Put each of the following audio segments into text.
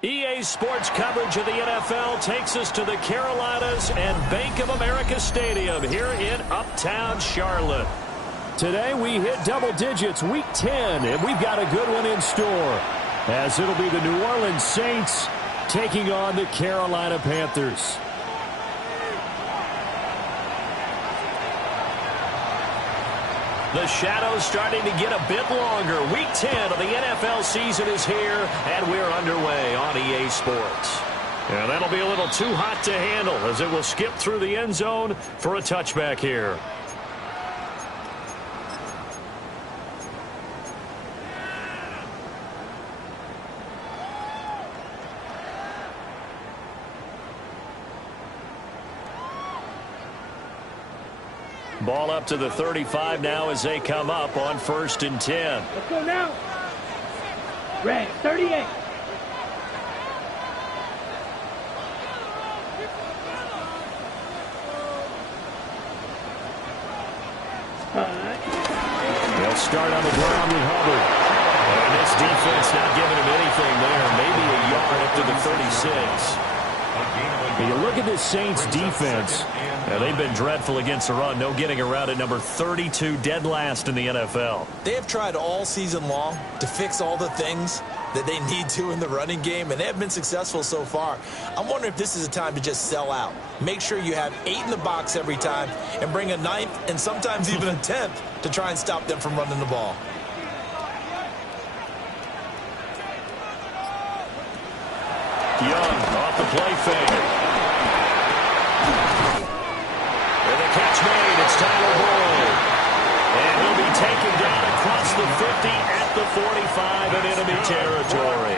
EA Sports coverage of the NFL takes us to the Carolinas and Bank of America Stadium here in Uptown Charlotte. Today we hit double digits, Week 10, and we've got a good one in store, as it'll be the New Orleans Saints taking on the Carolina Panthers. The shadow's starting to get a bit longer. Week 10 of the NFL season is here, and we're underway on EA Sports. And that'll be a little too hot to handle as it will skip through the end zone for a touchback here. Ball up to the 35 now as they come up on 1st and 10. Let's go now. Red, 38. They'll start on the ground with Hubbard. And this defense not giving him anything there. Maybe a yard up to the 36. When you look at this Saints defense, they've been dreadful against the run. No getting around at number 32, dead last in the NFL. They have tried all season long to fix all the things that they need to in the running game, and they have been successful so far. I'm wondering if this is a time to just sell out. Make sure you have 8 in the box every time and bring a 9th and sometimes even a 10th to try and stop them from running the ball. Young off the play fake. And the catch made. It's Tyler Boyd. And he'll be taken down across the 50 at the 45 in enemy territory.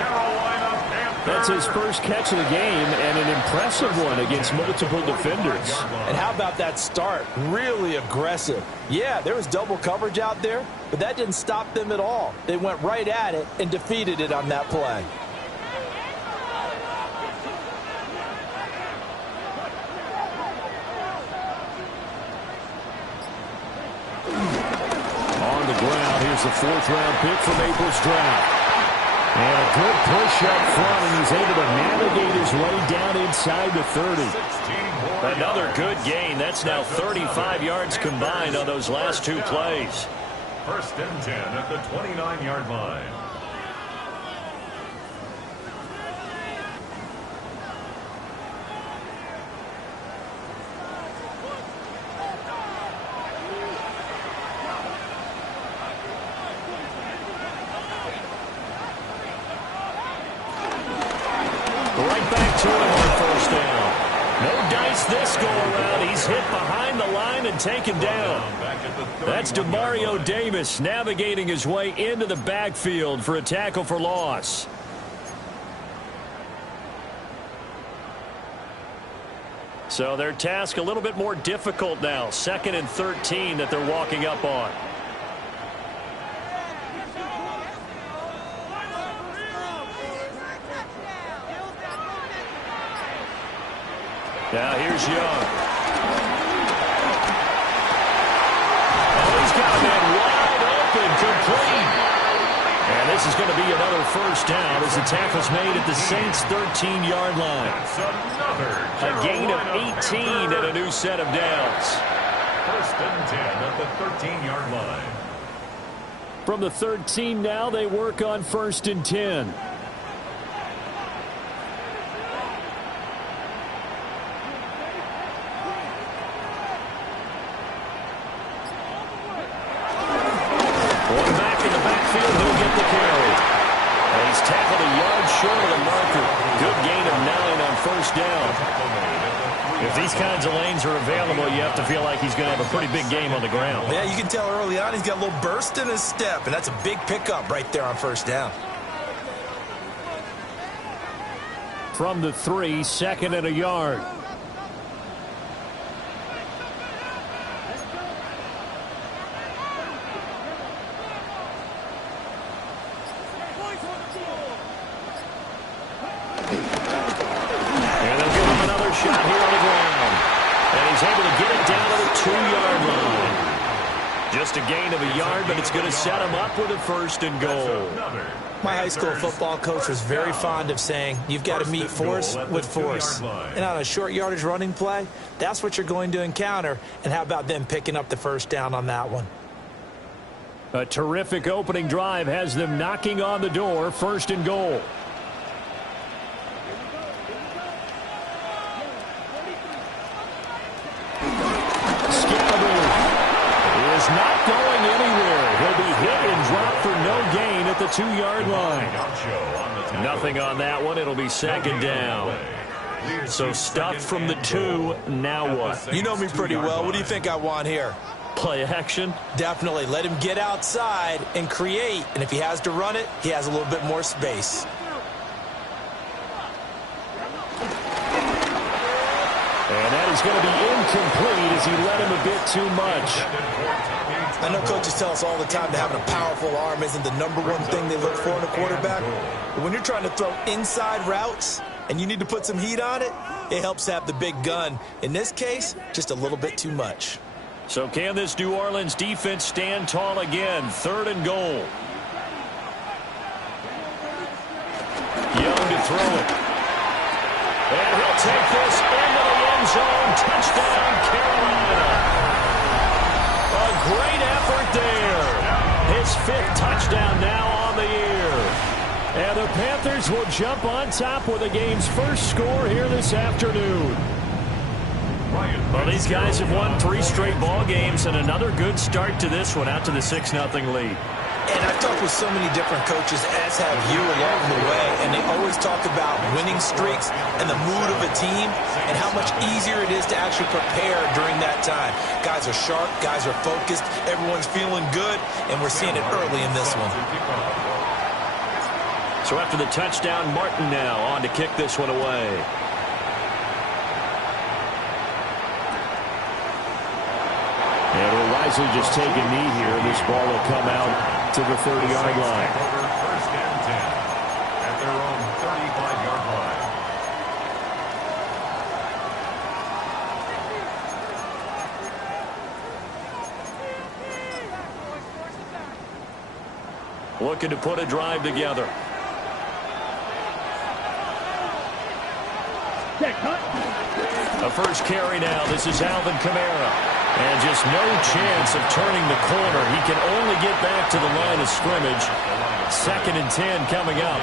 That's his first catch of the game and an impressive one against multiple defenders. And how about that start? Really aggressive. Yeah, there was double coverage out there, but that didn't stop them at all. They went right at it and defeated it on that play. Here's the 4th-round pick from April's draft. And a good push up front, and he's able to navigate his way down inside the 30. Another good gain. That's now 35 yards combined on those last 2 plays. 1st and 10 at the 29-yard line. This go around, he's hit behind the line and taken down. That's Demario Davis navigating his way into the backfield for a tackle for loss. So their task a little bit more difficult now. 2nd and 13 that they're walking up on. Now here's Young. Oh, he's got a man wide open, complete. And this is going to be another 1st down as the tackle's made at the Saints' 13-yard line. A gain of 18 and a new set of downs. 1st and 10 at the 13-yard line. From the 13 now, they work on 1st and 10. Down. If these kinds of lanes are available, you have to feel like he's going to have a pretty big game on the ground. Yeah, you can tell early on he's got a little burst in his step, and that's a big pickup right there on first down. From the 3, 2nd and a yard. And they'll give him another shot here on the ground. And he's able to get it down to the 2-yard line. Just a gain of a yard, but it's going to set him up with a 1st and goal. My high school football coach was very fond of saying, you've got to meet force with force. And on a short yardage running play, that's what you're going to encounter. And how about them picking up the 1st down on that one? A terrific opening drive has them knocking on the door, 1st and goal. Is not going anywhere. He'll be hit and dropped for no gain at the 2-yard line. Nothing on that one. It'll be 2nd down. So stuffed from the 2. Now what? You know me pretty well. What do you think I want here? Play action? Definitely. Let him get outside and create. And if he has to run it, he has a little bit more space. And that is going to be incomplete as he led him a bit too much. I know coaches tell us all the time that having a powerful arm isn't the #1 thing they look for in a quarterback. But when you're trying to throw inside routes and you need to put some heat on it, it helps have the big gun. In this case, just a little bit too much. So can this New Orleans defense stand tall again? 3rd and goal. Young to throw it. And he'll take this into the end zone. Touchdown, Carolina. A great effort there. His 5th touchdown now on the year. And the Panthers will jump on top with the game's first score here this afternoon. Well, these guys have won 3 straight ball games and another good start to this one, out to the 6-0 lead. And I've talked with so many different coaches, as have you, along the way, and they always talk about winning streaks and the mood of a team and how much easier it is to actually prepare during that time. Guys are sharp, guys are focused, everyone's feeling good, and we're seeing it early in this one. So after the touchdown, Martin now on to kick this one away. And will wisely just take a knee here. This ball will come out to the 30-yard line. 1st and 10 at their own 35-yard line. Looking to put a drive together. A first carry now. This is Alvin Kamara. And just no chance of turning the corner. He can only get back to the line of scrimmage. 2nd and 10 coming up.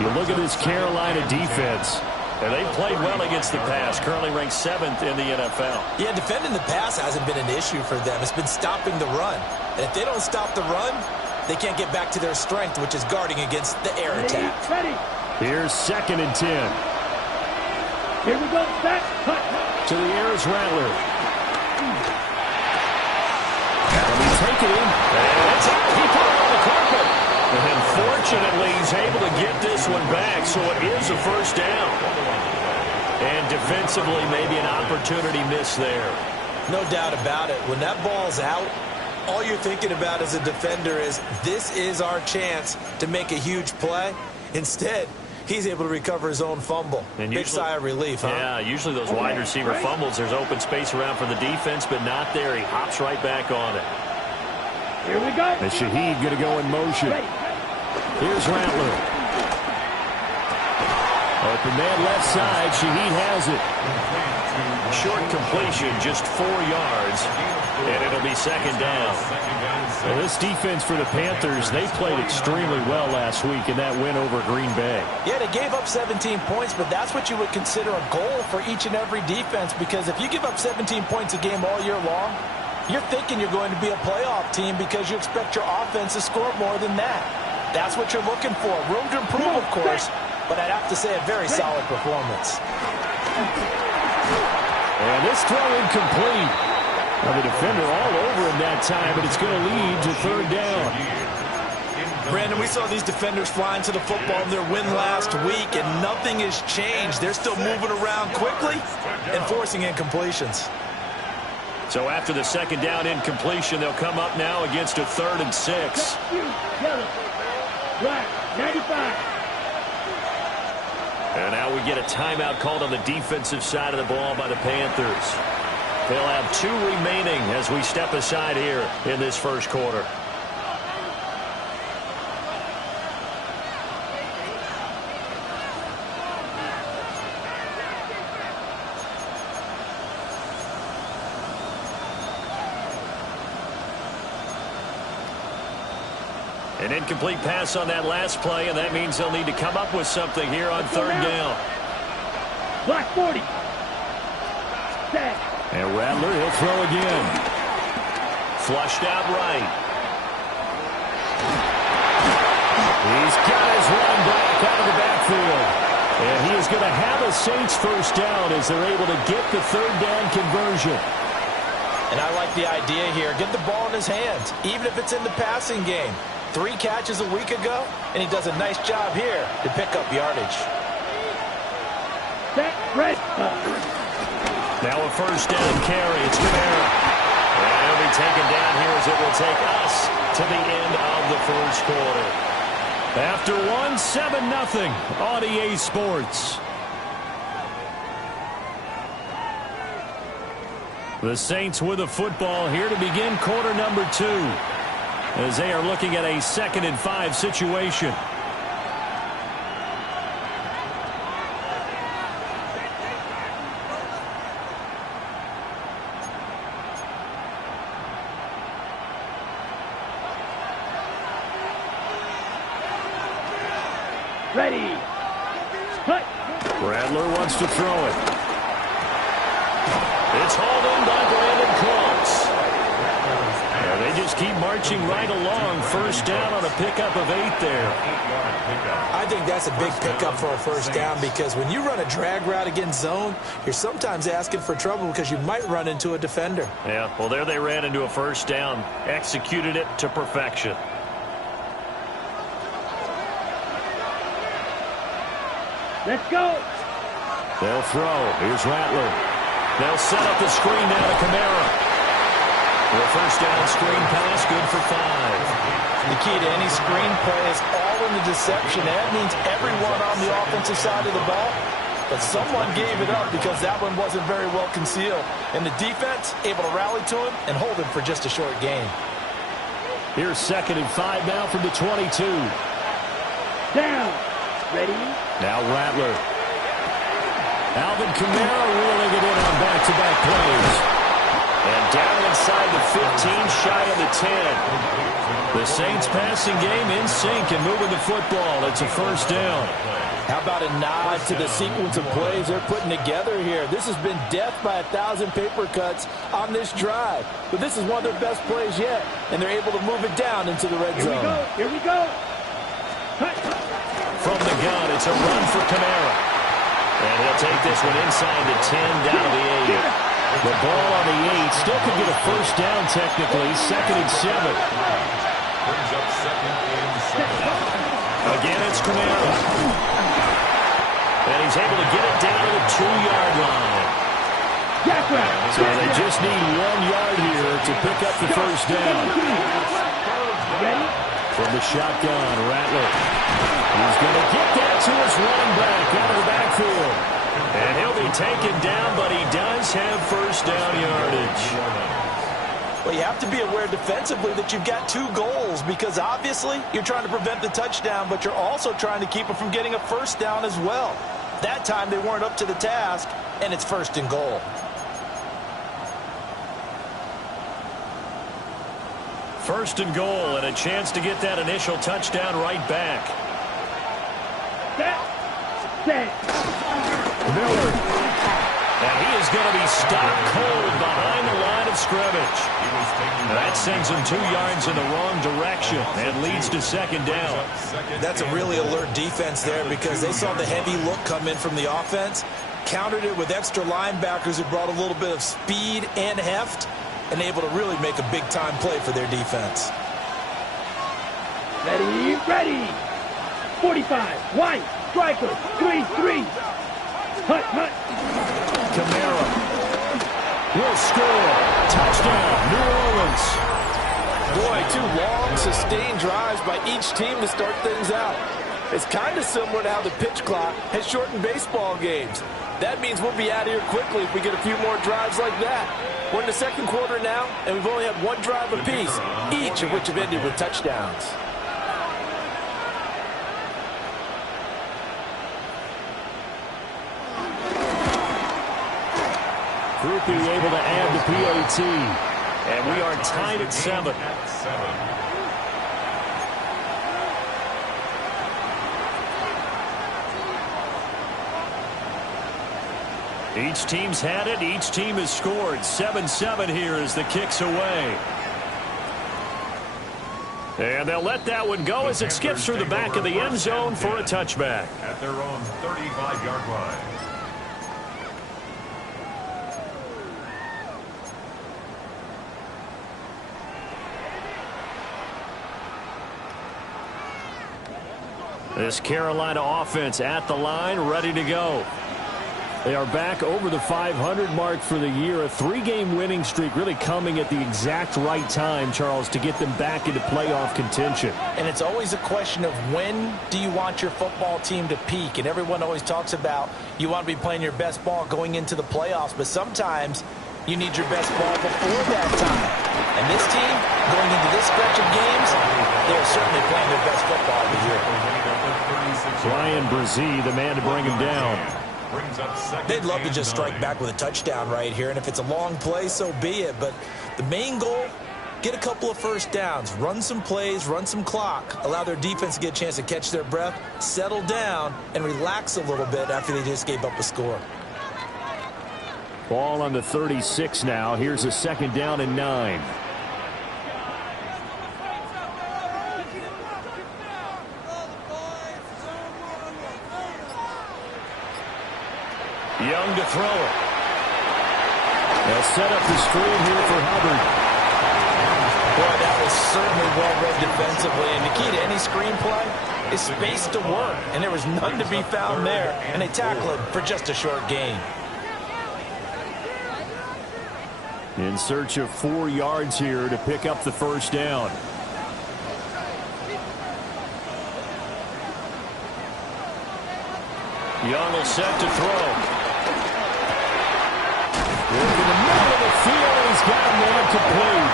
You look at this Carolina defense. And they've played well against the pass. Currently ranked 7th in the NFL. Yeah, defending the pass hasn't been an issue for them. It's been stopping the run. And if they don't stop the run, they can't get back to their strength, which is guarding against the air attack. Here's 2nd and 10. Here we go. Back. Cut. To the air is Rattler. And we take it in. And it's out. He put it on the carpet. And fortunately, he's able to get this one back, so it is a 1st down. And defensively, maybe an opportunity miss there. No doubt about it. When that ball's out, all you're thinking about as a defender is, this is our chance to make a huge play. Instead, he's able to recover his own fumble. And big sigh of relief, huh? Yeah, usually those wide receiver fumbles, there's open space around for the defense, but not there. He hops right back on it. Here we go. And Shaheed going to go in motion. Here's Rattler. Open man left side. Shaheed has it. Short completion, just 4 yards. And it'll be 2nd down. Well, this defense for the Panthers, they played extremely well last week in that win over Green Bay. Yeah, they gave up 17 points, but that's what you would consider a goal for each and every defense, because if you give up 17 points a game all year long, you're thinking you're going to be a playoff team because you expect your offense to score more than that. That's what you're looking for. Room to improve, of course, but I'd have to say a very solid performance. And this throw incomplete. Well, the defender all over him that time, but it's going to lead to third down. Brandon, we saw these defenders flying to the football in their win last week, and nothing has changed. They're still moving around quickly and forcing incompletions. So after the second down incompletion, they'll come up now against a 3rd and 6. Yellow. Black. 95. And now we get a timeout called on the defensive side of the ball by the Panthers. They'll have 2 remaining as we step aside here in this first quarter. An incomplete pass on that last play, and that means they'll need to come up with something here on 3rd down. Black 40. Set. And Rattler, he'll throw again. Flushed out right. He's got his running back out of the backfield. And he is going to have a Saints first down as they're able to get the 3rd down conversion. And I like the idea here. Get the ball in his hands, even if it's in the passing game. 3 catches a week ago, and he does a nice job here to pick up yardage. Set. Red. Now a first down carry. It's Kamara. And he'll be taken down here as it will take us to the end of the first quarter. After 1, 7-0 on EA Sports. The Saints with the football here to begin quarter number 2. As they are looking at a 2nd and 5 situation. Ready. Cut. Rattler wants to throw it. It's hauled in by Brandon Cooks. They just keep marching right along. First down on a pickup of 8 there. I think that's a big pickup for a first down because when you run a drag route against zone, you're sometimes asking for trouble because you might run into a defender. Yeah, well, there they ran into a first down. Executed it to perfection. Let's go. They'll throw. Here's Rattler. They'll set up the screen now to Kamara. The first down screen pass, good for 5. The key to any screen play is all in the deception. That means everyone on the offensive side of the ball. But someone gave it up because that one wasn't very well concealed. And the defense able to rally to him and hold him for just a short gain. Here's 2nd and 5 now from the 22. Down. Ready. Now Rattler. Alvin Kamara reeling it in on back-to-back plays. And down inside the 15, shy of the 10. The Saints passing game in sync and moving the football. It's a first down. How about a nod to the sequence of plays they're putting together here? This has been death by 1,000 paper cuts on this drive. But this is one of their best plays yet, and they're able to move it down into the red zone. Here we go. Cut. From the gun, it's a run for Kamara. And he'll take this one inside the 10, down to the 8. The ball on the 8 still could get a first down technically. 2nd and 7. Brings up 2nd and 7. Again, it's Kamara. And he's able to get it down to the 2-yard line. So they just need 1 yard here to pick up the first down. From the shotgun, Rattler. He's going to get that to his running back out of the backfield. And he'll be taken down, but he does have first down yardage. Well, you have to be aware defensively that you've got 2 goals because obviously you're trying to prevent the touchdown, but you're also trying to keep them from getting a first down as well. That time they weren't up to the task, and it's 1st and goal. First and goal, and a chance to get that initial touchdown right back. Set. Miller. And he is going to be stopped cold behind the line of scrimmage. That sends him 2 yards in the wrong direction and leads to 2nd down. That's a really alert defense there because they saw the heavy look come in from the offense. countered it with extra linebackers who brought a little bit of speed and heft and able to really make a big-time play for their defense. Ready, ready. 45, wide, striker, 3-3. Hut, hut. Kamara will score. Touchdown, New Orleans. Boy, 2 long, sustained drives by each team to start things out. It's kind of similar to how the pitch clock has shortened baseball games. That means we'll be out of here quickly if we get a few more drives like that. We're in the second quarter now, and we've only had 1 drive apiece, each of which have ended with touchdowns. Grupe able to add the PAT. And we are tied at 7. Each team's had it. Each team has scored. 7-7 here as the kick's away. And they'll let that one go as it skips through the back of the end zone for a touchback. At their own 35-yard line. This Carolina offense at the line, ready to go. They are back over the 500 mark for the year. A 3-game winning streak really coming at the exact right time, Charles, to get them back into playoff contention. And it's always a question of when do you want your football team to peak? And everyone always talks about you want to be playing your best ball going into the playoffs, but sometimes you need your best ball before that time. And this team, going into this stretch of games, they're certainly playing their best football of the year. Ryan Brzee, the man to bring him down. They'd love to just strike back with a touchdown right here, and if it's a long play, so be it. But the main goal, get a couple of first downs, run some plays, run some clock, allow their defense to get a chance to catch their breath, settle down, and relax a little bit after they just gave up a score. Ball on the 36 now. Here's a 2nd down and 9. Young to throw it. They'll set up the screen here for Hubbard. Boy, that was certainly well read defensively. And the key to any screenplay is space to work. And there was none to be found there. And they tackle it for just a short gain. In search of 4 yards here to pick up the first down. Young will set to throw. In the middle of the field, he's got him there complete.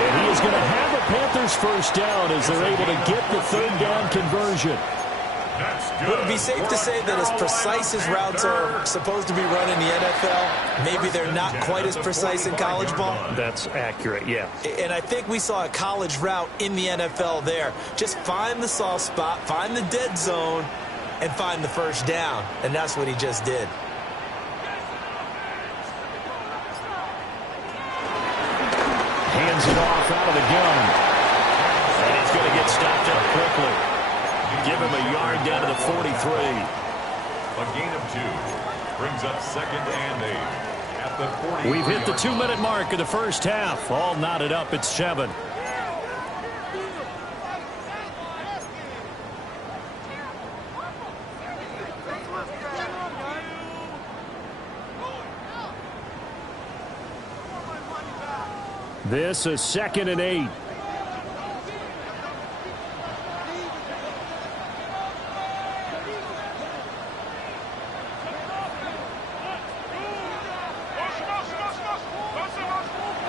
And he is going to have the Panthers first down as they're able to get the 3rd down conversion. Would it be safe to say that as precise as routes are supposed to be run in the NFL, maybe they're not quite as precise in college ball? That's accurate, yeah. And I think we saw a college route in the NFL there. Just find the soft spot, find the dead zone, and find the first down. And that's what he just did. Hands it off out of the gun. And he's going to get stopped up quickly. Give him a yard down to the 43. A gain of 2. Brings up 2nd and 8. At the 40. We've hit the 2-minute mark of the first half. All knotted up at 7. This is 2nd and 8.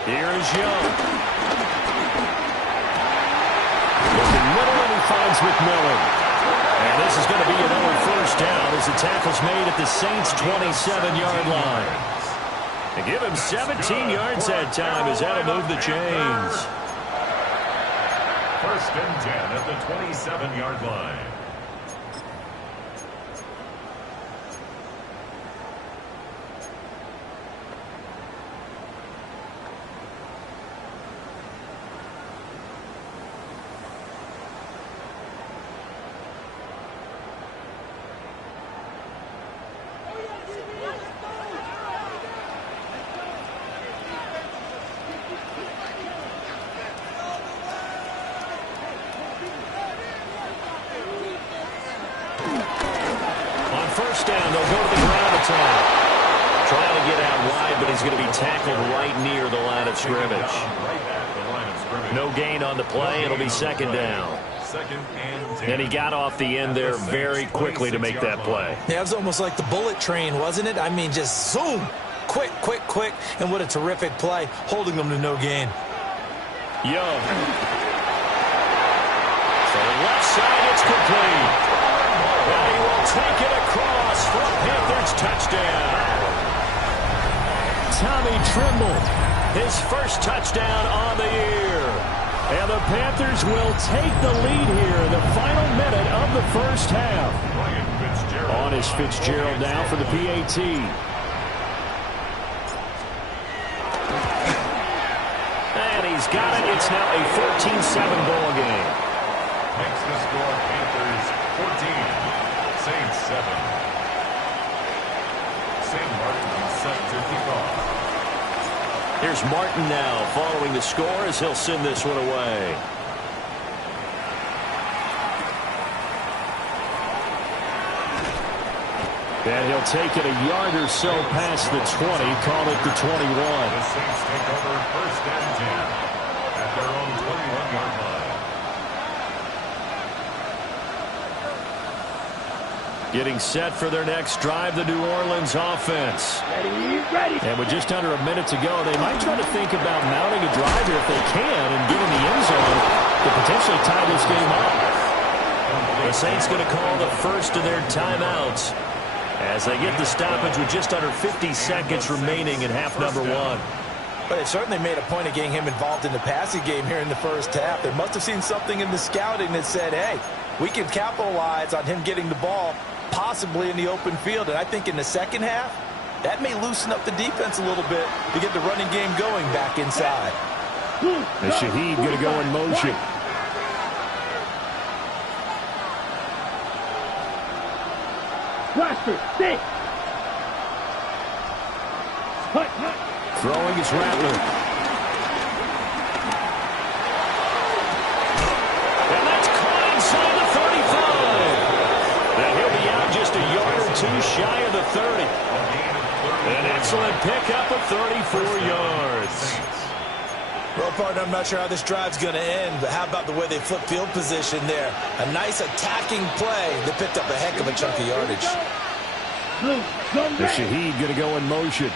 Here's Young. Looking middle, and he finds McMillan. And this is going to be another first down as the tackle's made at the Saints' 27-yard line. They give him 17 yards that time as that'll move the chains. 1st and 10 at the 27-yard line. first down. They'll go to the ground attack. Trying to get out wide, but he's going to be tackled right near the line of scrimmage. No gain on the play. It'll be second down. And he got off the end there very quickly to make that play. Yeah, it was almost like the bullet train, wasn't it? I mean, just zoom. Quick, quick, quick. And what a terrific play, holding them to no gain. Young. So left side, it's complete. And he will take it across for a Panthers touchdown. Tommy Tremble, his first touchdown on the year. And the Panthers will take the lead here in the final minute of the first half. On is Fitzgerald now for the PAT. And he's got it. It's now a 14-7 ball game. Makes the score Panthers 14, Saints 7. St. Martin set to kick off. Here's Martin now following the score as he'll send this one away. And he'll take it a yard or so past the 20, call it the 21. The Saints take over first and 10 at their own 21-yard line. Getting set for their next drive, the New Orleans offense. Ready. And with just under a minute to go, they might try to think about mounting a drive here if they can and get in the end zone to potentially tie this game up. The Saints going to call the first of their timeouts as they get the stoppage with just under 50 seconds remaining in half number one. But they certainly made a point of getting him involved in the passing game here in the first half. They must have seen something in the scouting that said, hey, we can capitalize on him getting the ball possibly in the open field. And I think in the second half, that may loosen up the defense a little bit to get the running game going back inside. And Shaheed going to go in motion. Roster, stay. Hut. Throwing is Rattler. And that's caught inside the 35. And he'll be out just a yard or two shy of the 30. An excellent pickup of 34 yards. Well, partner, I'm not sure how this drive's going to end, but how about the way they flip field position there? A nice attacking play that picked up a heck of a chunk of yardage. The Shaheed going to go in motion.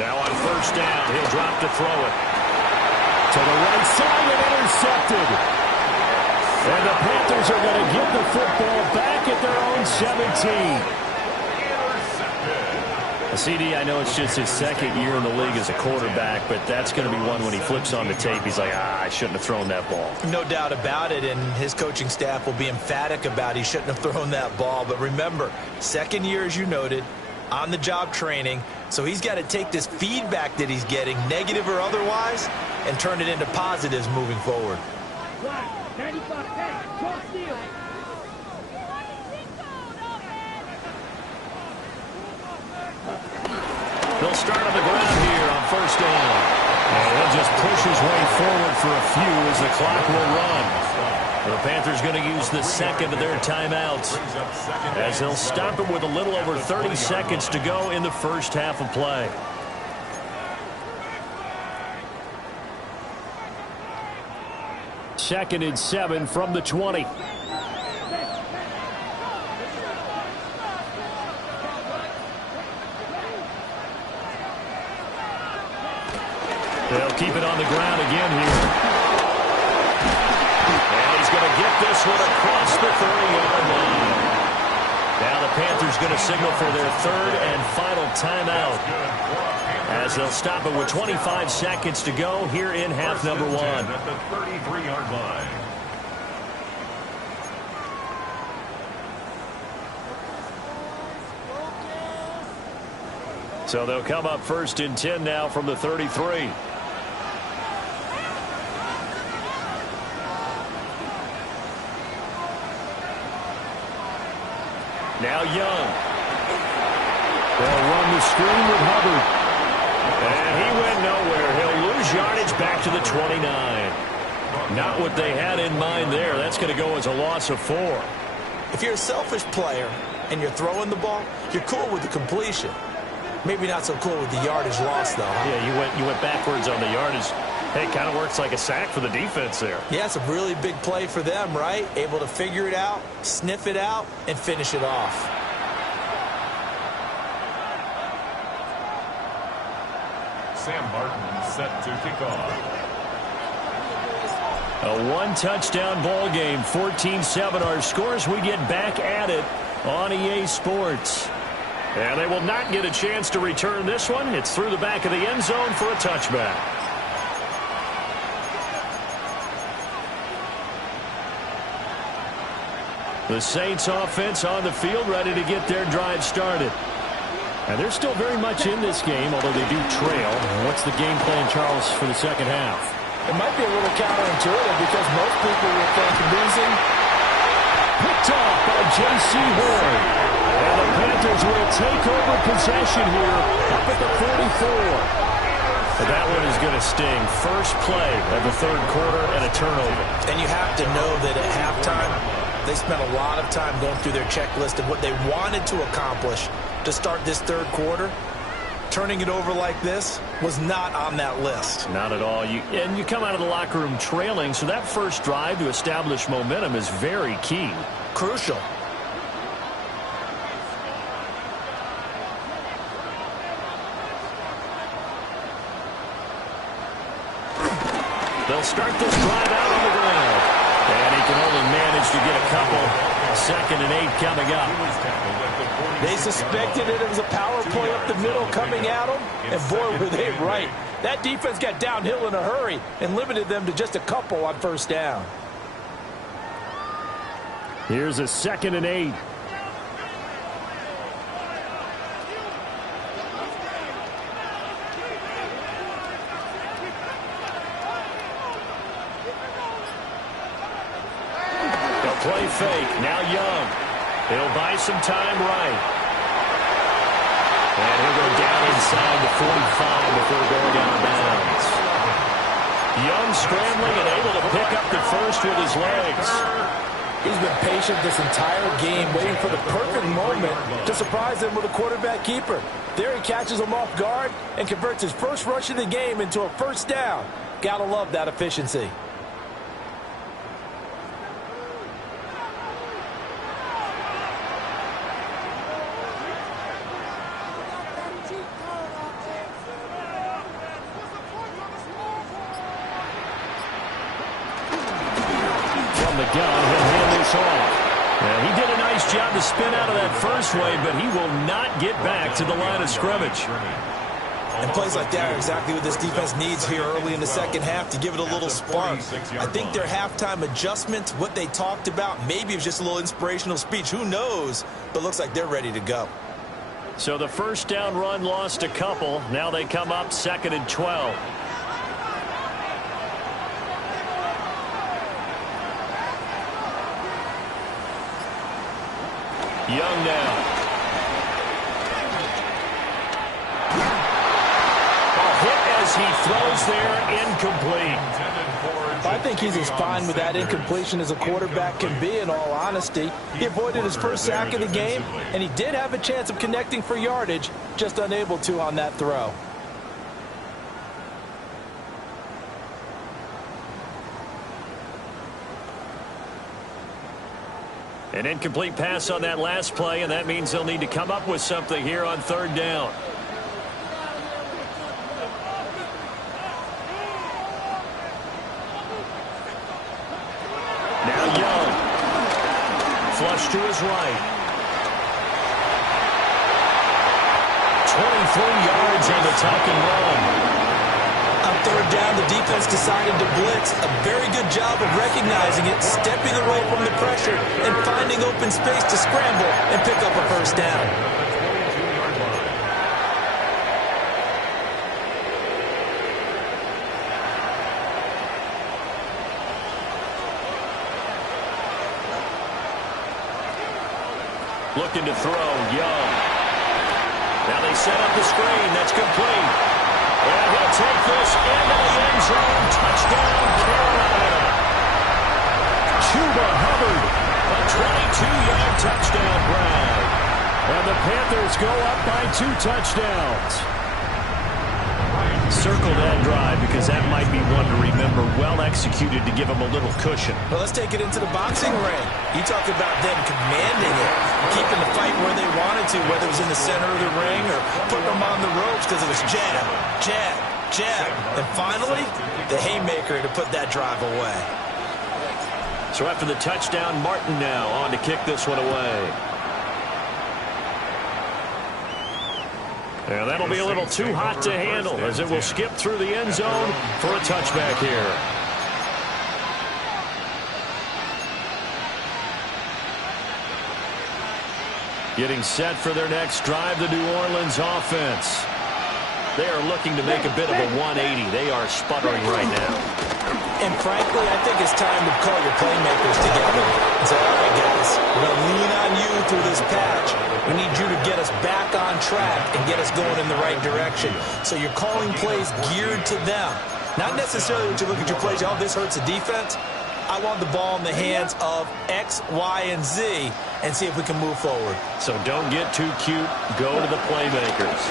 Now on first down, he'll drop to throw it. To the right side and intercepted. And the Panthers are going to get the football back at their own 17. CD, I know it's just his second year in the league as a quarterback, but that's going to be one when he flips on the tape. He's like, I shouldn't have thrown that ball. No doubt about it, and his coaching staff will be emphatic about he shouldn't have thrown that ball. But remember, second year, as you noted, on-the-job training, so he's got to take this feedback that he's getting, negative or otherwise, and turn it into positives moving forward. 95, hey, cross steal. They'll start on the ground here on first down. And he'll just push his way forward for a few as the clock will run. The Panthers going to use the second of their timeouts as they'll stop it with a little over 30 seconds to go in the first half of play. Second and 7 from the 20. They'll keep it on the ground again here. And he's going to get this one across the 30-yard line. Now the Panthers going to signal for their third and final timeout as they'll stop it with 25 seconds to go here in half number one. At the 33-yard line. So they'll come up first and 10 now from the 33. Now Young. They'll run the screen with Hubbard. And he went nowhere. He'll lose yardage back to the 29. Not what they had in mind there. That's going to go as a loss of 4. If you're a selfish player and you're throwing the ball, you're cool with the completion. Maybe not so cool with the yardage loss, though. Huh? Yeah, you went backwards on the yardage. Hey, it kind of works like a sack for the defense there. Yeah, it's a really big play for them, right? Able to figure it out, sniff it out, and finish it off. Sam Martin set to kick off. A one-touchdown ball game, 14-7 our scores. We get back at it on EA Sports. And they will not get a chance to return this one. It's through the back of the end zone for a touchback. The Saints offense on the field, ready to get their drive started. And they're still very much in this game, although they do trail. What's the game plan, Charles, for the second half? It might be a little counterintuitive because most people will think losing. Picked off by J.C. Horn. And the Panthers will take over possession here up at the 44. But that one is going to sting. First play of the third quarter and a turnover. And you have to know that at halftime, they spent a lot of time going through their checklist of what they wanted to accomplish to start this third quarter. Turning it over like this was not on that list. Not at all. You come out of the locker room trailing, so that first drive to establish momentum is very key. Crucial. They'll start this drive out on the ground. And he can only manage to get a couple. 2nd and 8 coming up. They suspected it was a power play up the middle coming at them, and boy, were they right. That defense got downhill in a hurry and limited them to just a couple on first down. Here's a 2nd and 8. Play fake. Now Young. He'll buy some time right. And he'll go down inside the 45 before going out of bounds. Young scrambling and able to pick up the first with his legs. He's been patient this entire game, waiting for the perfect moment to surprise them with a quarterback keeper. There he catches him off guard and converts his first rush of the game into a first down. Gotta love that efficiency. He did a nice job to spin out of that first wave, but he will not get back to the line of scrimmage. And plays like that are exactly what this defense needs here early in the second half to give it a little spark. I think their halftime adjustment, what they talked about, maybe it was just a little inspirational speech. Who knows? But looks like they're ready to go. So the first down run lost a couple. Now they come up 2nd and 12. Young now. A hit as he throws there, incomplete. I think he's as fine with that incompletion as a quarterback can be, in all honesty. He avoided his first sack of the game, and he did have a chance of connecting for yardage, just unable to on that throw. An incomplete pass on that last play, and that means they'll need to come up with something here on 3rd down. Now Young. Flush to his right. 23 yards on the tuck and run. On 3rd down, the defense decided to blitz. A very good job of recognizing it, stepping away from the pressure, and finding open space to scramble and pick up a first down. Looking to throw, Young. Now they set up the screen. That's complete. And he'll take this into the end zone. Touchdown, Carolina. touchdown grab. And the Panthers go up by 2 touchdowns. Circle that drive because that might be one to remember. Well executed to give them a little cushion. Well, let's take it into the boxing ring. You talked about them commanding it, keeping the fight where they wanted to, whether it was in the center of the ring or putting them on the ropes because it was jab, jab, jab. And finally, the haymaker to put that drive away. So after the touchdown, Martin now on to kick this one away. And that'll be a little too hot to handle as it will skip through the end zone for a touchback here. Getting set for their next drive, the New Orleans offense. They are looking to make a bit of a 180. They are sputtering right now. And frankly, I think it's time to call your playmakers together and say, all right, guys, we're going to lean on you through this patch. We need you to get us back on track and get us going in the right direction. So you're calling plays geared to them. Not necessarily when you look at your plays, oh, this hurts the defense. I want the ball in the hands of X, Y, and Z and see if we can move forward. So don't get too cute. Go to the playmakers.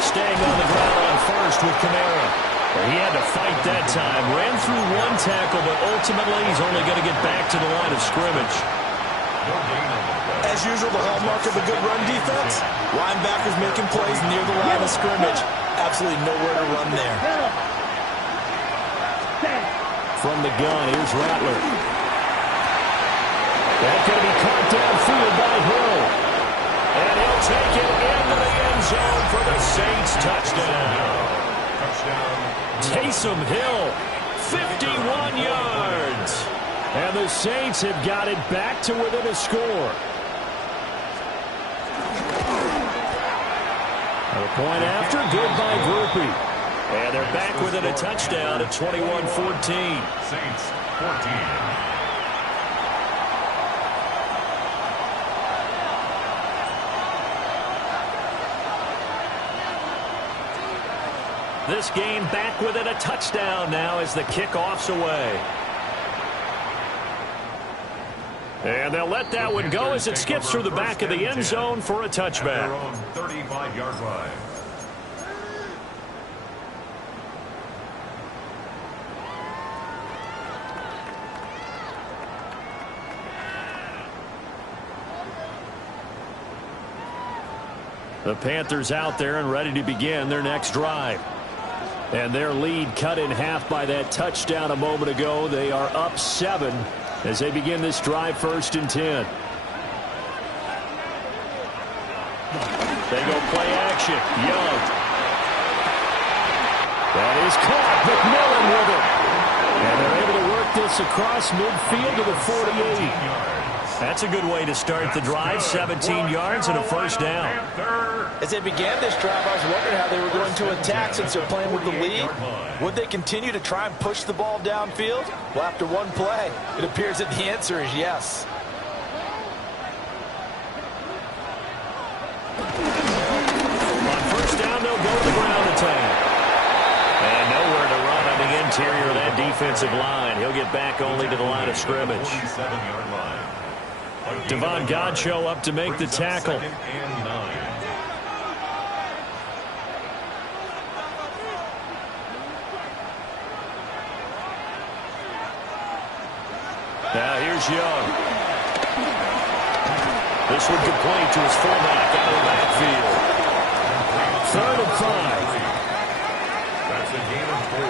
Staying on the ground on first with Kamara. He had to fight that time. Ran through one tackle, but ultimately he's only going to get back to the line of scrimmage. As usual, the hallmark of a good run defense, linebackers making plays near the line of scrimmage. Absolutely nowhere to run there. From the gun, here's Rattler. That's going to be caught downfield by Hill. And he'll take it into the end zone for the Saints touchdown. Taysom Hill, 51 yards. And the Saints have got it back to within a score. A point after, good by Groupie. And they're back within a touchdown at 21-14. Saints 14. This game back within a touchdown now as the kickoff's away. And they'll let that one go as it skips through the back of the end zone for a touchback. 35-yard line. The Panthers out there and ready to begin their next drive. And their lead cut in half by that touchdown a moment ago. They are up 7 as they begin this drive, 1st and 10. They go play action. Young. That is caught. McMillan with it. And they're able to work this across midfield to the 48. That's a good way to start the drive. 17 yards and a first down. As they began this drive, I was wondering how they were going to attack since they're playing with the lead. Would they continue to try and push the ball downfield? Well, after one play, it appears that the answer is yes. On first down, they'll go to the ground attack. And nowhere to run on the interior of that defensive line. He'll get back only to the line of scrimmage. 47-yard line. Devon Godchaux up to make the tackle. Now here's Young. This one complete to his fullback out of the backfield. 3rd and 5. That's a gain of 4.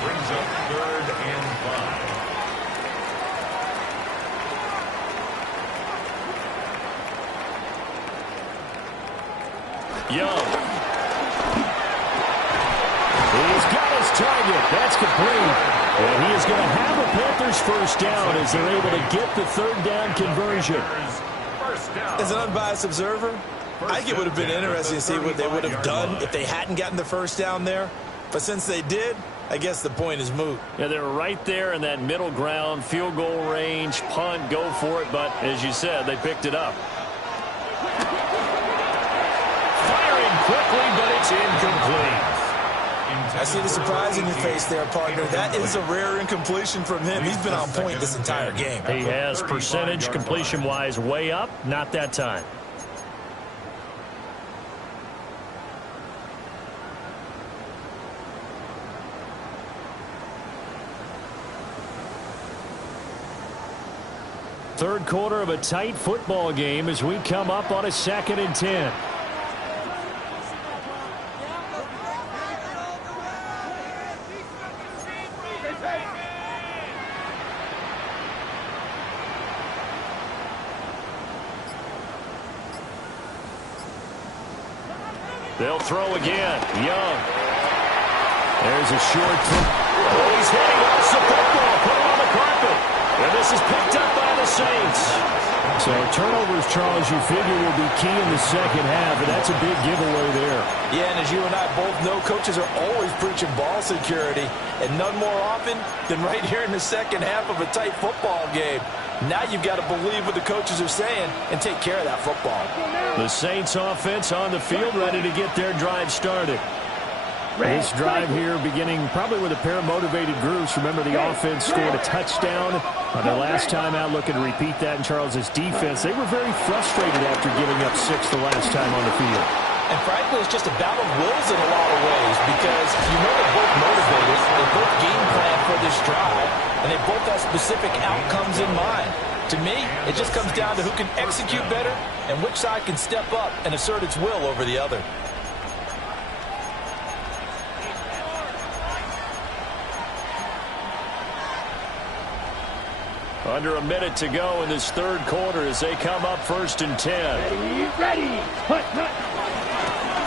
Brings up 3rd and 5. Young. He's got his target. That's complete. And he is going to have a Panthers first down as they're able to get the 3rd down conversion. As an unbiased observer, I think it would have been interesting to see what they would have done if they hadn't gotten the first down there. But since they did, I guess the point is moot. Yeah, they were right there in that middle ground, field goal range, punt, go for it. But as you said, they picked it up. Firing quickly, but it's incomplete. I see the surprise in your face there, partner. That is a rare incompletion from him. He's been on point this entire game. He has percentage completion-wise way up, not that time. Third quarter of a tight football game as we come up on a 2nd and 10. They'll throw again. Young. There's a short. Oh, he's hitting off the football. Put it on the carpet. And this is picked up by the Saints. So turnovers, Charles, you figure will be key in the second half, and that's a big giveaway there. Yeah, and as you and I both know, coaches are always preaching ball security, and none more often than right here in the second half of a tight football game. Now you've got to believe what the coaches are saying and take care of that football. The Saints offense on the field, ready to get their drive started. This drive here beginning probably with a pair of motivated groups. Remember, the offense scored a touchdown their last time out. Looking to repeat that in Charles's defense. They were very frustrated after giving up 6 the last time on the field. And frankly, it's just a battle of wills in a lot of ways because you know they're both motivated. They both game plan for this drive, and they both have specific outcomes in mind. To me, it just comes down to who can execute better and which side can step up and assert its will over the other. Under a minute to go in this third quarter as they come up 1st and 10. Ready. Hut.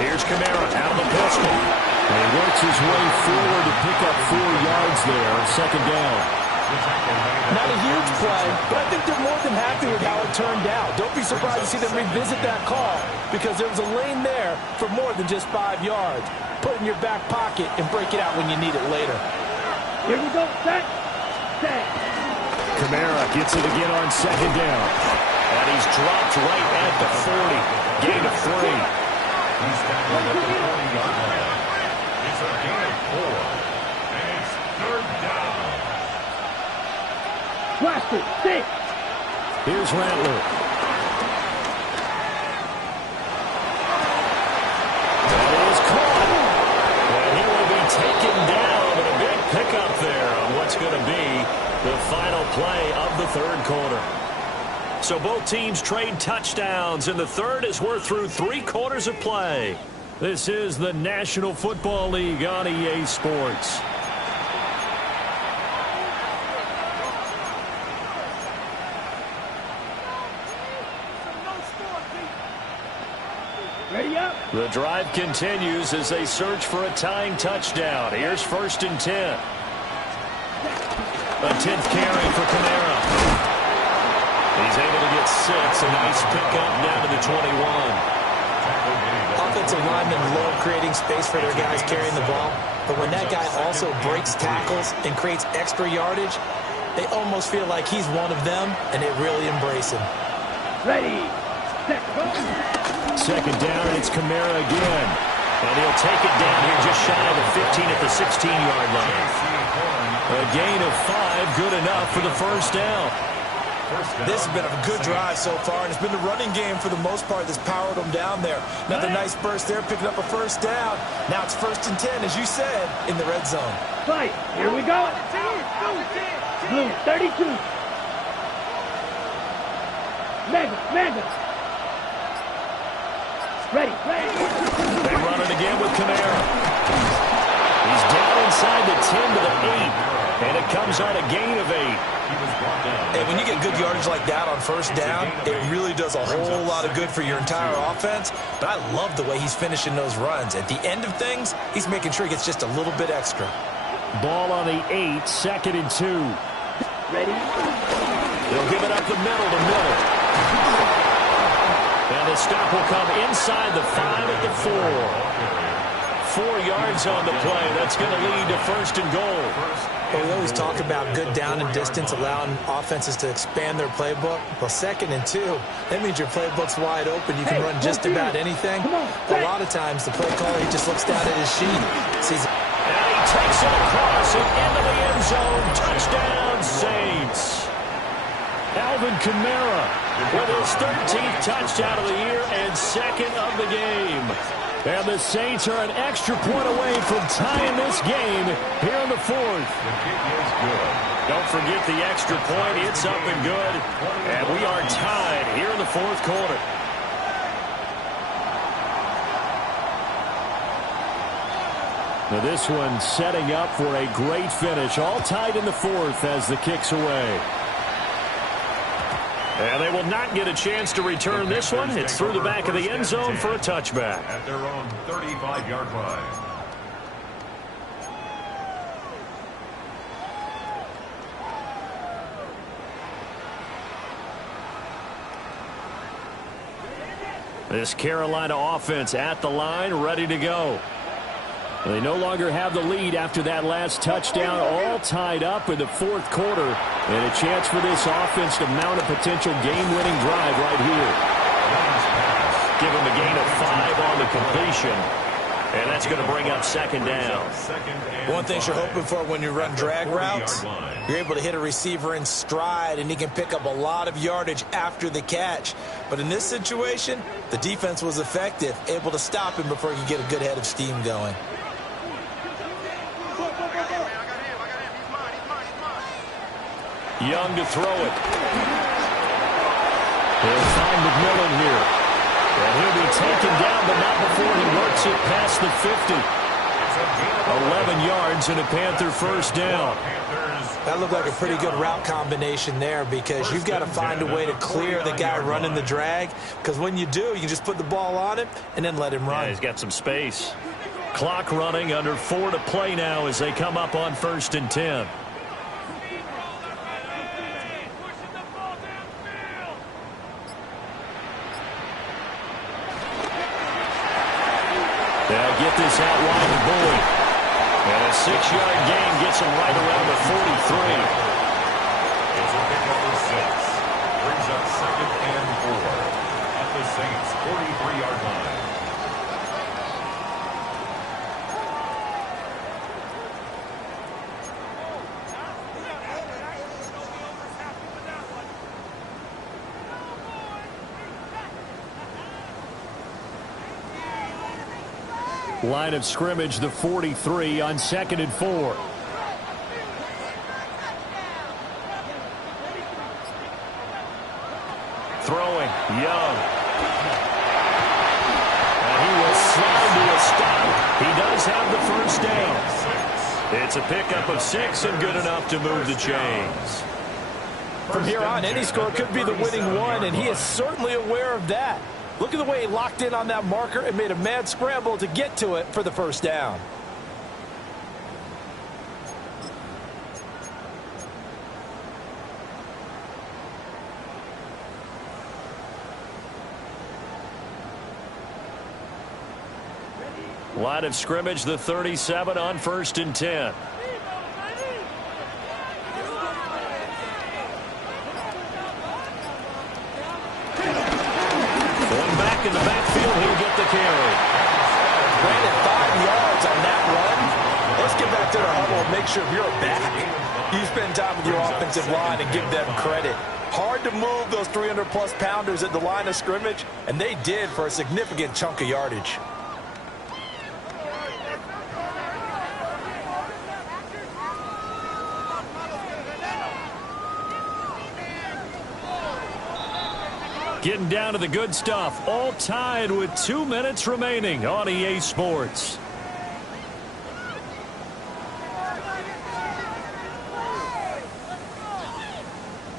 Here's Kamara out of the pistol. And he works his way forward to pick up 4 yards there. 2nd down. Not a huge play, but I think they're more than happy with how it turned out. Don't be surprised to see them revisit that call because there was a lane there for more than just 5 yards. Put it in your back pocket and break it out when you need it later. Here we go. Set. Kamara gets it again on 2nd down. And he's dropped right at the 40. Gain of 3. He's tackled at the 40-yard line. It's a gain of 4. And it's 3rd down. Blaster. 6. Here's Rattler. That is caught. And he will be taken down. But a big pickup there on what's going to be the final play of the third quarter. So both teams trade touchdowns in the third as we're through 3 quarters of play. This is the National Football League on EA Sports. Ready up. The drive continues as they search for a tying touchdown. Here's 1st and 10. A 10th carry for Kamara. He's able to get 6. A nice pickup down to the 21. Offensive linemen love creating space for their guys carrying the ball, but when that guy also breaks tackles and creates extra yardage, they almost feel like he's one of them, and they really embrace him. Ready. Set. Go. 2nd down, it's Kamara again. And he'll take it down here just shy of the 15 at the 16-yard line. A gain of 5, good enough for the 1st down. This has been a good drive so far, and it's been the running game for the most part that's powered them down there. Another nice burst there, picking up a 1st down. Now it's 1st and 10, as you said, in the red zone. Fight. Here we go. Blue. 32. Mega. Ready. They run it again with Kamara. He's down inside the 10 to the 8. And it comes out a gain of 8. And when you get good yardage like that on 1st down, it really does a whole lot of good for your entire offense. But I love the way he's finishing those runs. At the end of things, he's making sure he gets just a little bit extra. Ball on the 8, 2nd and 2. Ready. They'll give it up the middle to Miller. And the stop will come inside the 5 at the 4. 4 yards on the play. That's going to lead to 1st and goal. Well, we always talk about good down and distance, allowing offenses to expand their playbook. Well, 2nd and 2, that means your playbook's wide open. You can run just about anything. A lot of times, the play caller, he just looks down at his sheet, sees takes it across and into the end zone. Touchdown, Saints. Alvin Kamara with his 13th touchdown of the year and second of the game. And the Saints are an extra point away from tying this game here in the fourth. The kick is good. Don't forget the extra point. It's up and good. And we are tied here in the fourth quarter. Now this one setting up for a great finish. All tied in the fourth as the kick's away. And they will not get a chance to return this one. It's through the back of the end zone for a touchback. At their own 35-yard line. This Carolina offense at the line, ready to go. They no longer have the lead after that last touchdown, all tied up in the fourth quarter. And a chance for this offense to mount a potential game-winning drive right here. Give them a gain of 5 on the completion. And that's going to bring up second down. One thing you're hoping for when you run drag routes, you're able to hit a receiver in stride, and he can pick up a lot of yardage after the catch. But in this situation, the defense was effective, able to stop him before he could get a good head of steam going. Young to throw it. He'll find McMillan here. And he'll be taken down, but not before he works it past the 50. 11 yards and a Panther first down. That looked like a pretty good route combination there, because you've got to find a way to clear the guy running the drag, because when you do, you can just put the ball on him and then let him run. Yeah, he's got some space. Clock running, under 4 to play now as they come up on 1st and 10. They'll get this out wide to Boyd. And a 6-yard gain gets him right around the 43. It's a pick up for 6. Brings up 2nd and 4. At the Saints' 43-yard line. Line of scrimmage, the 43 on 2nd and 4. Throwing, Young. And he will slide to a stop. He does have the first down. It's a pickup of 6 and good enough to move the chains. From here on, any score could be the winning one, and he is certainly aware of that. Look at the way he locked in on that marker and made a mad scramble to get to it for the first down. Line of scrimmage, the 37 on 1st and 10. In the backfield, he'll get the carry. Granted, 5 yards on that run. Let's get back to the huddle and make sure you're back. You spend time with your offensive line and give them credit. Hard to move those 300-plus pounders at the line of scrimmage, and they did for a significant chunk of yardage. Getting down to the good stuff. All tied with 2 minutes remaining on EA Sports.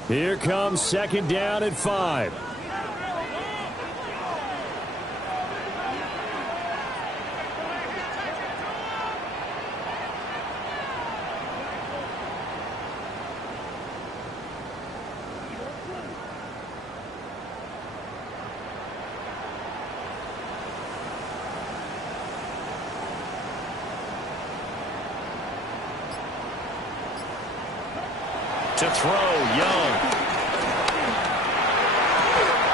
Here comes 2nd down at 5. To throw, Young.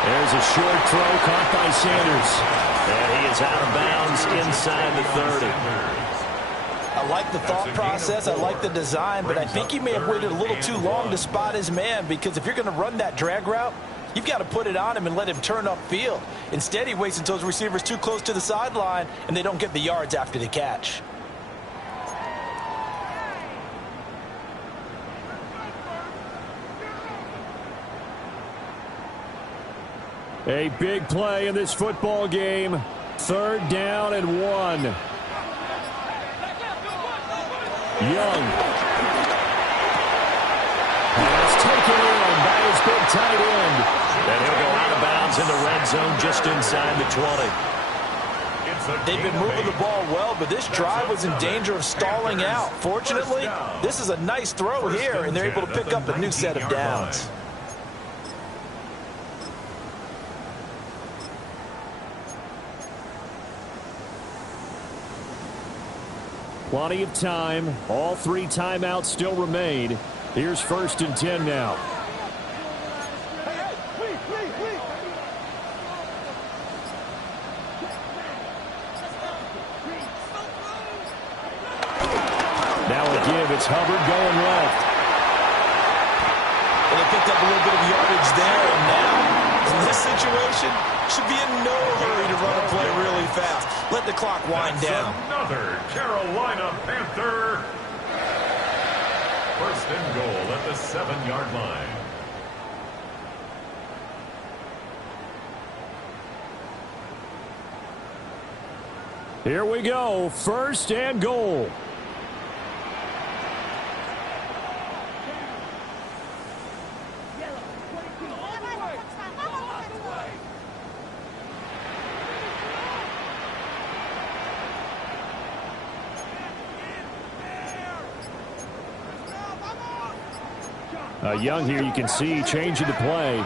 There's a short throw caught by Sanders. And he is out of bounds inside the 30. I like the thought process. I like the design, but I think he may have waited a little too long to spot his man, because if you're going to run that drag route, you've got to put it on him and let him turn upfield. Instead, he waits until his receiver's too close to the sideline, and they don't get the yards after the catch. A big play in this football game. 3rd down and 1. Young. That's taken in by his big tight end. And he'll go out of bounds in the red zone just inside the 20. They've been moving the ball well, but this drive was in danger of stalling out. Fortunately, this is a nice throw here, and they're able to pick up a new set of downs. Plenty of time. All 3 timeouts still remain. Here's 1st and 10 now. Now a give. It's Hubbard going left. And they picked up a little bit of yardage there, and now, in this situation, should be in no hurry to run a play really fast. Let the clock wind down. Another Carolina Panther. 1st and goal at the 7-yard line. Here we go. 1st and goal. Young here, you can see, changing the play.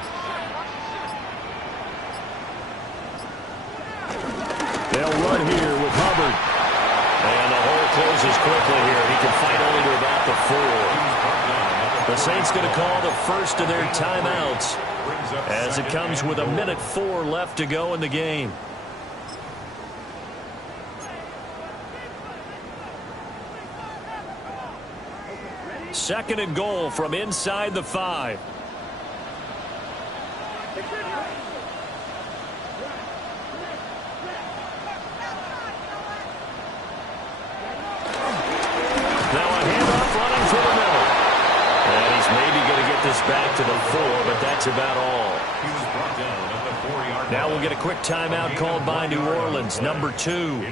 They'll run here with Hubbard. And the hole closes quickly here. He can fight only to about the 4. The Saints going to call the first of their timeouts as it comes with 1:04 left to go in the game. Second and goal from inside the 5. Now a handoff running through the middle. And he's maybe going to get this back to the 4, but that's about all. He was brought down at the 4-yard line. Now we'll get a quick timeout called by New Orleans, number 2.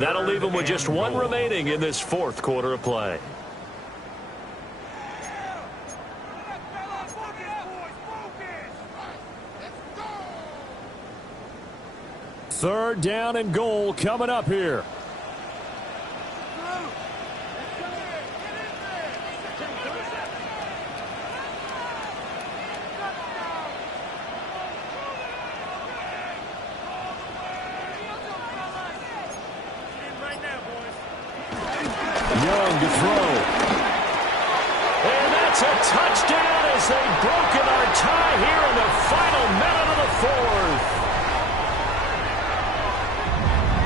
That'll leave them with just 1 remaining in this 4th quarter of play. Third down and goal coming up here. Young to throw. And that's a touchdown as they've broken our tie here in the final minute of the 4th.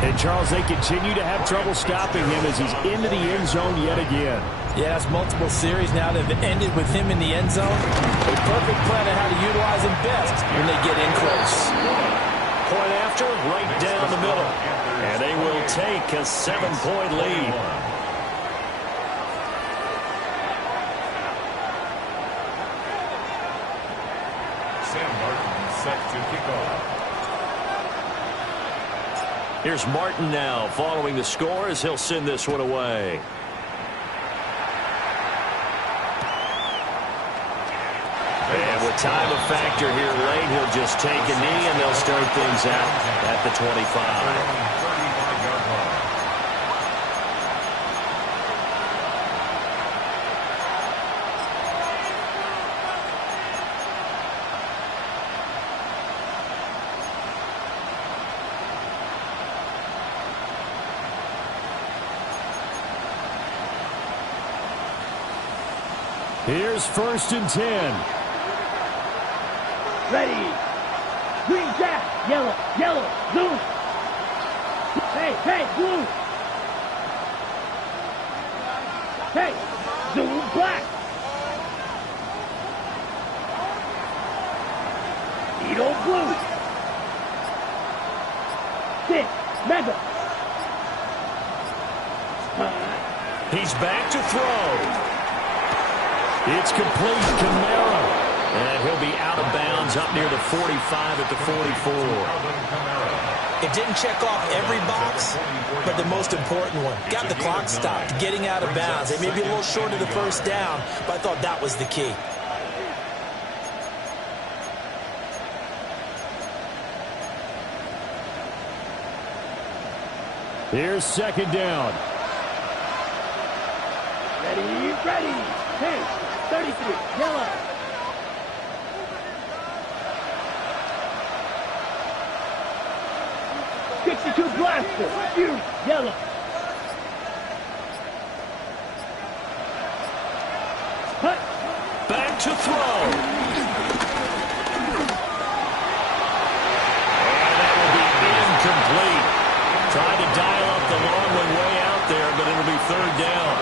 And, Charles, they continue to have trouble stopping him as he's into the end zone yet again. Yeah, it's multiple series now that have ended with him in the end zone. A perfect plan on how to utilize him best when they get in close. Point after, right down the middle. And they will take a 7-point lead. Sam Martin set to kick off. Here's Martin now following the score as he'll send this one away. And with time a factor here late, he'll just take a knee and they'll start things out at the 25. Here's 1st and 10. Ready. Green jack. Yellow. Yellow. Blue. Hey, blue. Hey, Zoom black. Edo blue. 6, mega. He's back to throw. It's complete. Kamara. And he'll be out of bounds up near the 45 at the 44. It didn't check off every box, but the most important one. Got the clock stopped, getting out of bounds. They may be a little short of the first down, but I thought that was the key. Here's second down. Ready, ready. Hey, 33, yellow. Blaster, Fury, yellow. Hut. Back to throw. And that will be incomplete. Tried to dial up the long one way out there, but it'll be third down.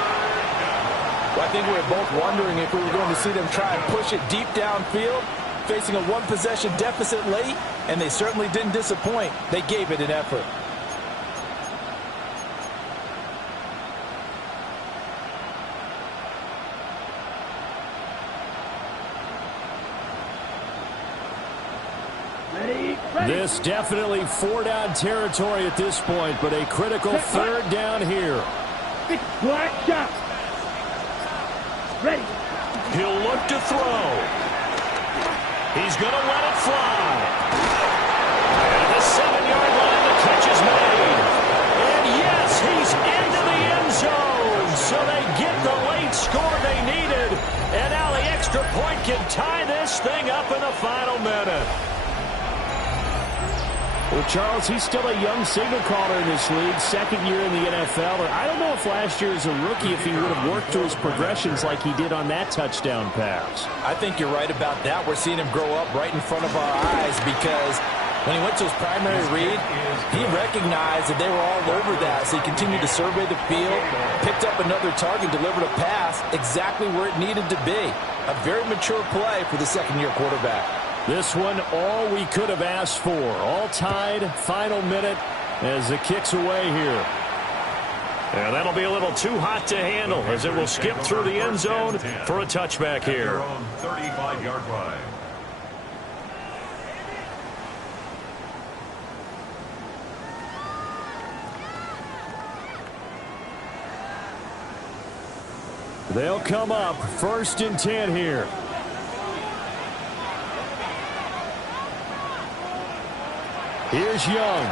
Well, I think we were both wondering if we were going to see them try and push it deep downfield, facing a one-possession deficit late, and they certainly didn't disappoint. They gave it an effort. This definitely four-down territory at this point, but a critical third down here. Big black shot. Ready. He'll look to throw. He's going to let it fly. At the 7-yard line, the catch is made. And yes, he's into the end zone. So they get the late score they needed. And now the extra point can tie this thing up in the final minute. Well, Charles, he's still a young signal caller in this league, second year in the NFL. I don't know if last year as a rookie, if he would have worked to his progressions like he did on that touchdown pass. I think you're right about that. We're seeing him grow up right in front of our eyes because when he went to his primary read, he recognized that they were all over that. So he continued to survey the field, picked up another target, delivered a pass exactly where it needed to be. A very mature play for the second-year quarterback. This one, all we could have asked for. All tied, final minute as the kick's away here. And that'll be a little too hot to handle as it will skip through the end zone for a touchback here. 35-yard line. They'll come up 1st and 10 here. Here's Young.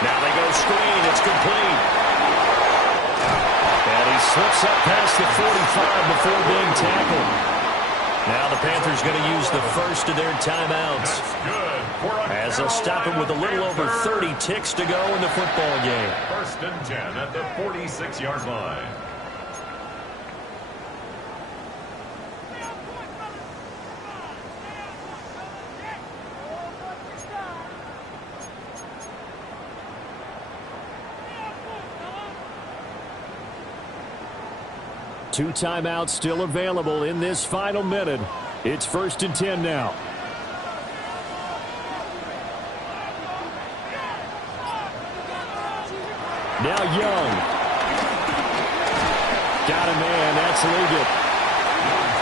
Now they go screen. It's complete. And he slips up past the 45 before being tackled. Now the Panthers going to use the first of their timeouts. As they'll stop him with a little over 30 ticks to go in the football game. 1st and 10 at the 46-yard line. Two timeouts still available in this final minute. It's 1st and 10 now. Now Young. Got a man. That's Liggett.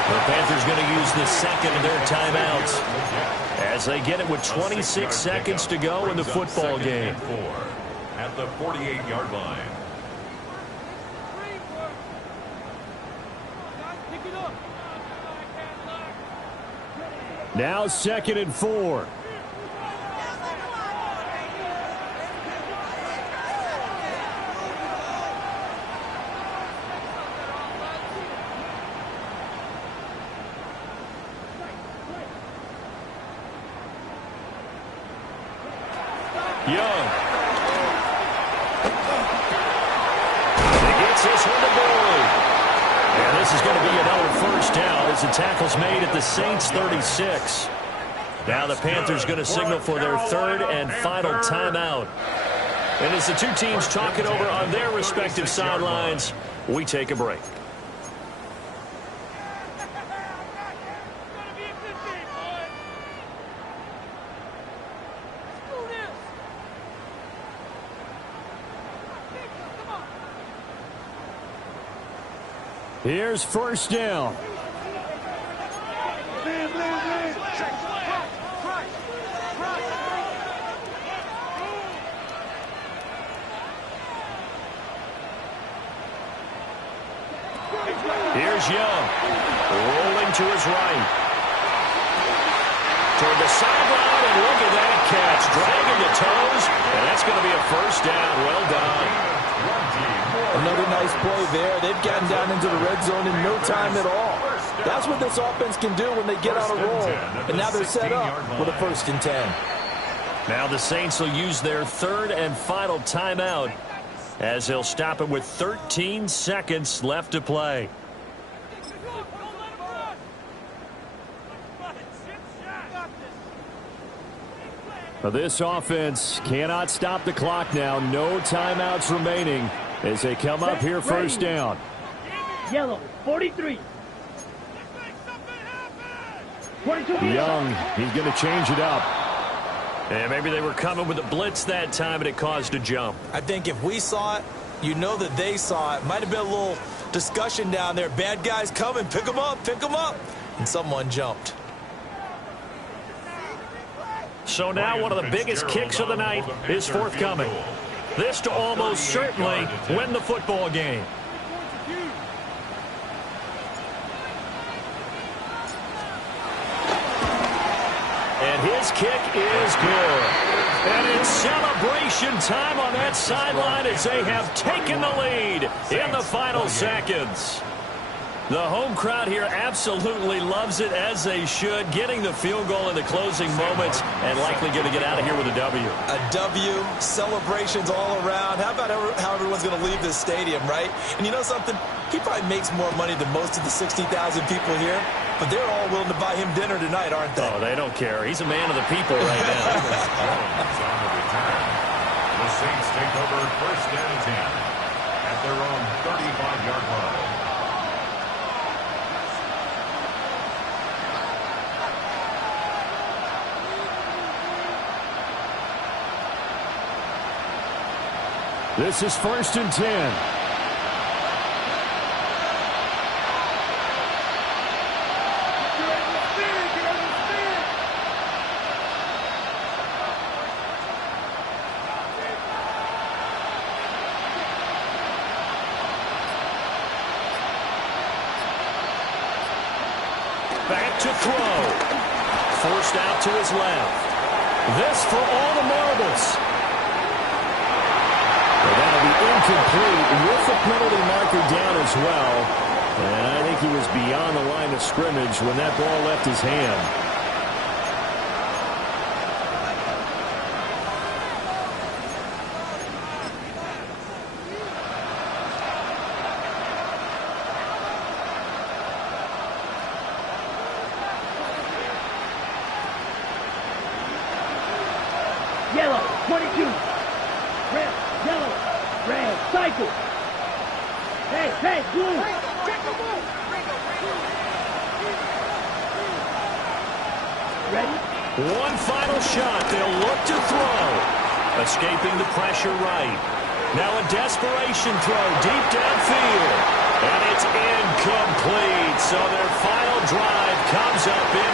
The Panthers going to use the second of their timeouts as they get it with 26 seconds to go in the football game. At the 48-yard line. Now 2nd and 4. Young. He gets this one to Boyd. And this is going to be another first down as the tackle's made at the Saints 36. Now the Panthers going to signal for their third and final timeout. And as the two teams talk it over on their respective sidelines, We take a break. Here's first down. Here's Young, rolling to his right. Toward the sideline, and look at that catch. Dragging the toes, and that's going to be a first down. Well done. Another nice play there. They've gotten down into the red zone in no time at all. That's what this offense can do when they get on a roll. And now they're set up with a 1st and 10. Now the Saints will use their 3rd and final timeout as they'll stop it with 13 seconds left to play. Now this offense cannot stop the clock now. No timeouts remaining as they come up here first down. Yellow, 43. 22. Young, he's going to change it up. And maybe they were coming with a blitz that time and it caused a jump. I think if we saw it, you know that they saw it. Might have been a little discussion down there. Bad guys coming, pick them up, pick them up. And someone jumped. So now one of the biggest kicks of the night is forthcoming. This to almost certainly win the football game. And his kick is good. And it's celebration time on that sideline as they have taken the lead in the final seconds. The home crowd here absolutely loves it, as they should, getting the field goal in the closing moments and likely going to get out of here with a W. A W, celebrations all around. How about how everyone's going to leave this stadium, right? And you know something? He probably makes more money than most of the 60,000 people here, but they're all willing to buy him dinner tonight, aren't they? Oh, they don't care. He's a man of the people right now. The Saints take over 1st and 10 at their own 35-yard line. This is 1st and 10. Back to throw. Forced out to his left. This for all the marbles. That'll be incomplete with the penalty marker down as well. And I think he was beyond the line of scrimmage when that ball left his hand. Yellow, 22. Red, yellow, red, cycle. Hey, blue. Ready? One final shot. They'll look to throw. Escaping the pressure right. Now a desperation throw deep downfield. And it's incomplete. So their final drive comes up in